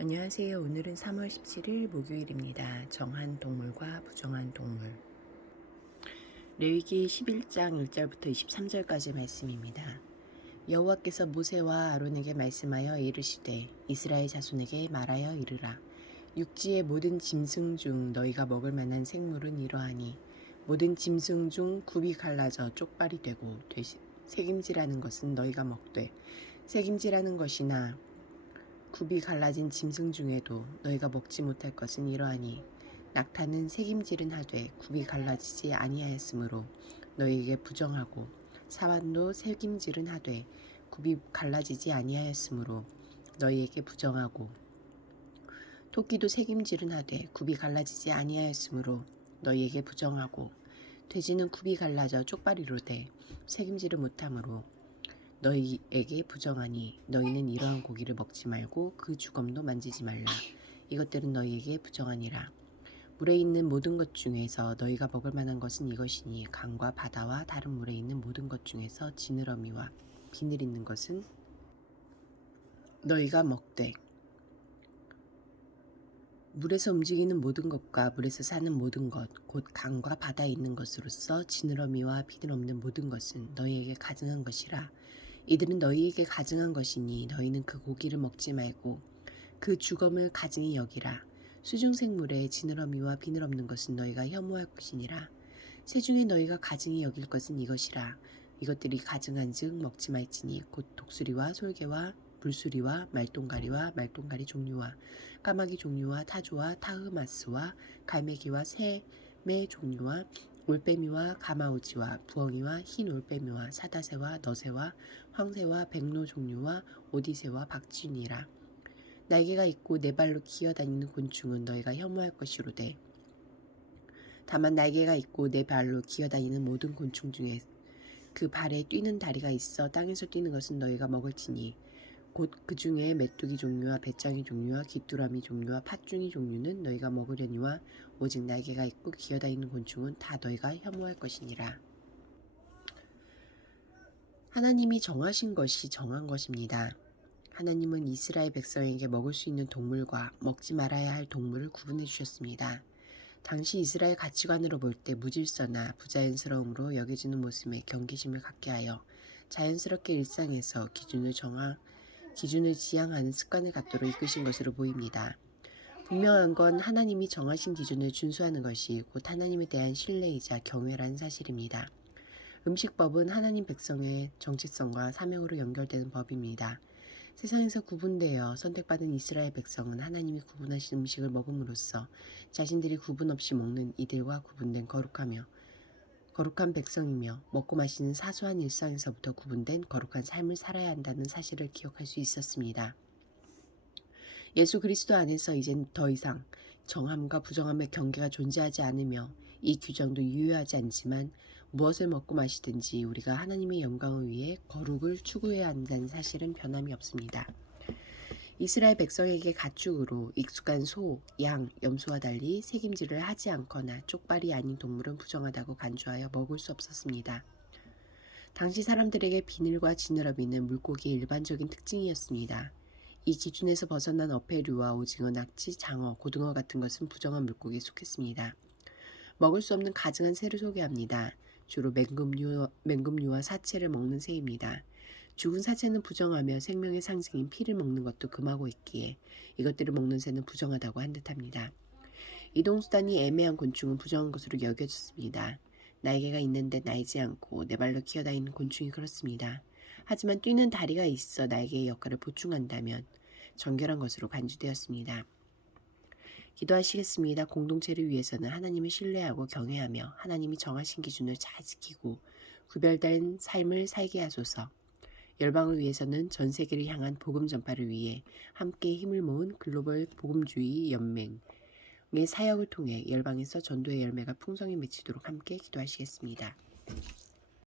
안녕하세요. 오늘은 3월 17일 목요일입니다. 정한 동물과 부정한 동물. 레위기 11장 1절부터 23절까지 말씀입니다. 여호와께서 모세와 아론에게 말씀하여 이르시되 이스라엘 자손에게 말하여 이르라. 육지의 모든 짐승 중 너희가 먹을 만한 생물은 이러하니 모든 짐승 중 굽이 갈라져 쪽발이 되고 색임질하는 것은 너희가 먹되 색임질하는 것이나 굽이 갈라진 짐승 중에도 너희가 먹지 못할 것은 이러하니 낙타는 색임질은 하되 굽이 갈라지지 아니하였으므로 너희에게 부정하고 사완도 색임질은 하되 굽이 갈라지지 아니하였으므로 너희에게 부정하고 토끼도 색임질은 하되 굽이 갈라지지 아니하였으므로 너희에게 부정하고 돼지는 굽이 갈라져 쪽발이로 돼 색임질을 못하므로 너희에게 부정하니 너희는 이러한 고기를 먹지 말고 그 주검도 만지지 말라. 이것들은 너희에게 부정하니라. 물에 있는 모든 것 중에서 너희가 먹을 만한 것은 이것이니 강과 바다와 다른 물에 있는 모든 것 중에서 지느러미와 비늘 있는 것은 너희가 먹되 물에서 움직이는 모든 것과 물에서 사는 모든 것, 곧 강과 바다에 있는 것으로서 지느러미와 비늘 없는 모든 것은 너희에게 가증한 것이라. 이들은 너희에게 가증한 것이니 너희는 그 고기를 먹지 말고 그 주검을 가증히 여기라. 수중생물의 지느러미와 비늘 없는 것은 너희가 혐오할 것이니라. 새 중에 너희가 가증히 여길 것은 이것이라. 이것들이 가증한즉 먹지 말지니 곧 독수리와 솔개와 불수리와 말똥가리 종류와 까마귀 종류와 타조와 타흐마스와 갈매기와 새매 종류와 올빼미와 가마우지와 부엉이와 흰 올빼미와 사다새와 너새와 황새와 백로 종류와 오디새와 박쥐니라. 날개가 있고 네 발로 기어다니는 곤충은 너희가 혐오할 것이로되 다만 날개가 있고 네 발로 기어다니는 모든 곤충 중에 그 발에 뛰는 다리가 있어 땅에서 뛰는 것은 너희가 먹을지니 곧 그 중에 메뚜기 종류와 배짱이 종류와 귀뚜라미 종류와 팥중이 종류는 너희가 먹으려니와 오직 날개가 있고 기어다니는 곤충은 다 너희가 혐오할 것이니라. 하나님이 정하신 것이 정한 것입니다. 하나님은 이스라엘 백성에게 먹을 수 있는 동물과 먹지 말아야 할 동물을 구분해 주셨습니다. 당시 이스라엘 가치관으로 볼 때 무질서나 부자연스러움으로 여겨지는 모습에 경계심을 갖게 하여 자연스럽게 일상에서 기준을 지향하는 습관을 갖도록 이끄신 것으로 보입니다. 분명한 건 하나님이 정하신 기준을 준수하는 것이 곧 하나님에 대한 신뢰이자 경외라는 사실입니다. 음식법은 하나님 백성의 정체성과 사명으로 연결되는 법입니다. 세상에서 구분되어 선택받은 이스라엘 백성은 하나님이 구분하신 음식을 먹음으로써 자신들이 구분 없이 먹는 이들과 구분된 거룩한 백성이며 먹고 마시는 사소한 일상에서부터 구분된 거룩한 삶을 살아야 한다는 사실을 기억할 수 있었습니다. 예수 그리스도 안에서 이젠 더 이상 정함과 부정함의 경계가 존재하지 않으며 이 규정도 유효하지 않지만 무엇을 먹고 마시든지 우리가 하나님의 영광을 위해 거룩을 추구해야 한다는 사실은 변함이 없습니다. 이스라엘 백성에게 가축으로 익숙한 소, 양, 염소와 달리 색임질을 하지 않거나 쪽발이 아닌 동물은 부정하다고 간주하여 먹을 수 없었습니다. 당시 사람들에게 비늘과 지느러미는 물고기의 일반적인 특징이었습니다. 이 기준에서 벗어난 어패류와 오징어, 낙지, 장어, 고등어 같은 것은 부정한 물고기에 속했습니다. 먹을 수 없는 가증한 새를 소개합니다. 주로 맹금류와 사체를 먹는 새입니다. 죽은 사체는 부정하며 생명의 상징인 피를 먹는 것도 금하고 있기에 이것들을 먹는 새는 부정하다고 한 듯합니다. 이동수단이 애매한 곤충은 부정한 것으로 여겨졌습니다. 날개가 있는데 날지 않고 네 발로 기어다니는 곤충이 그렇습니다. 하지만 뛰는 다리가 있어 날개의 역할을 보충한다면 정결한 것으로 간주되었습니다. 기도하시겠습니다. 공동체를 위해서는 하나님을 신뢰하고 경외하며 하나님이 정하신 기준을 잘 지키고 구별된 삶을 살게 하소서. 열방을 위해서는 전 세계를 향한 복음 전파를 위해 함께 힘을 모은 글로벌 복음주의 연맹의 사역을 통해 열방에서 전도의 열매가 풍성히 맺히도록 함께 기도하시겠습니다.